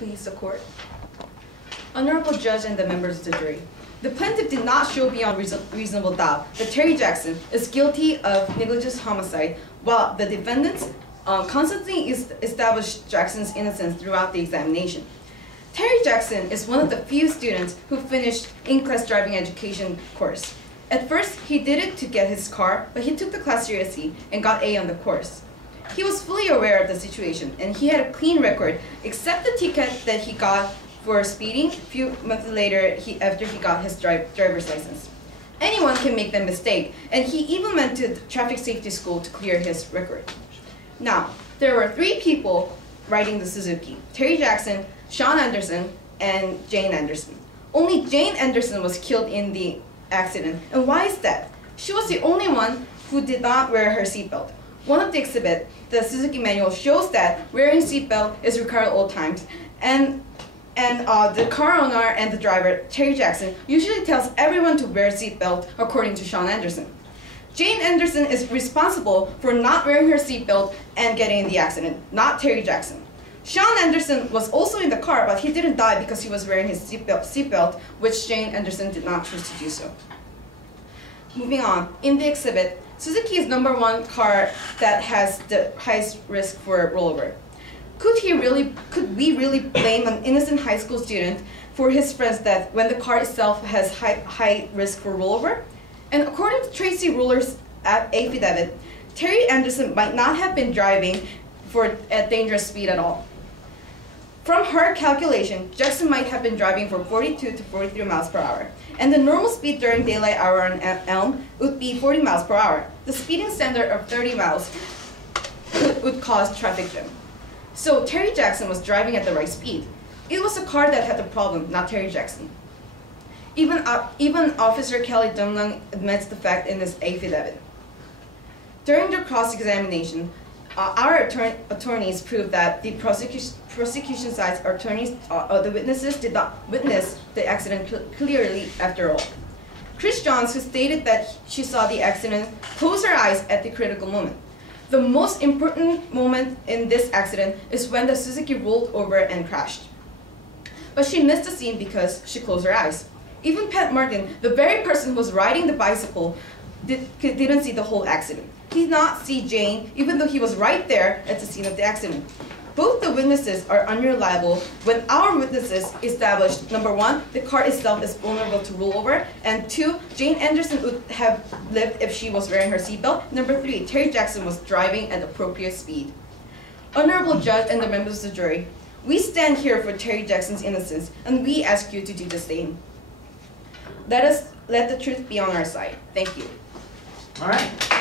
Please the court. Honorable Judge and the members of the jury. The plaintiff did not show beyond reasonable doubt that Terry Jackson is guilty of negligent homicide, while the defendants constantly established Jackson's innocence throughout the examination. Terry Jackson is one of the few students who finished in-class driving education course. At first, he did it to get his car, but he took the class seriously and got A on the course. He was fully aware of the situation, and he had a clean record, except the ticket that he got for speeding a few months later after he got his driver's license. Anyone can make that mistake, and he even went to the traffic safety school to clear his record. Now, there were 3 people riding the Suzuki: Terry Jackson, Sean Anderson, and Jane Anderson. Only Jane Anderson was killed in the accident, and why is that? She was the only one who did not wear her seatbelt. One of the exhibits, the Suzuki manual, shows that wearing seatbelt is required at all times, and the car owner and the driver, Terry Jackson, usually tells everyone to wear a seatbelt, according to Sean Anderson. Jane Anderson is responsible for not wearing her seatbelt and getting in the accident, not Terry Jackson. Sean Anderson was also in the car, but he didn't die because he was wearing his seatbelt, which Jane Anderson did not choose to do so. Moving on, in the exhibit, Suzuki is #1 car that has the highest risk for rollover. Could we really blame an innocent high school student for his friend's death when the car itself has high risk for rollover? And according to Tracy Ruler's affidavit, Terry Anderson might not have been driving at dangerous speed at all. From her calculation, Jackson might have been driving for 42 to 43 miles per hour, and the normal speed during daylight hour on Elm would be 40 miles per hour. The speeding standard of 30 miles would cause traffic jam. So Terry Jackson was driving at the right speed. It was the car that had the problem, not Terry Jackson. Even Officer Kelly Dunlung admits the fact in his affidavit. During the cross-examination, our attorneys proved that the prosecution side's attorneys, the witnesses, did not witness the accident clearly after all. Chris Johns, who stated that she saw the accident, closed her eyes at the critical moment. The most important moment in this accident is when the Suzuki rolled over and crashed. But she missed the scene because she closed her eyes. Even Pat Martin, the very person who was riding the bicycle, didn't see the whole accident. He did not see Jane, even though he was right there at the scene of the accident. Both the witnesses are unreliable when our witnesses established, #1, the car itself is vulnerable to rollover, and 2, Jane Anderson would have lived if she was wearing her seatbelt. #3, Terry Jackson was driving at appropriate speed. Honorable Judge and the members of the jury, we stand here for Terry Jackson's innocence, and we ask you to do the same. Let the truth be on our side. Thank you. All right.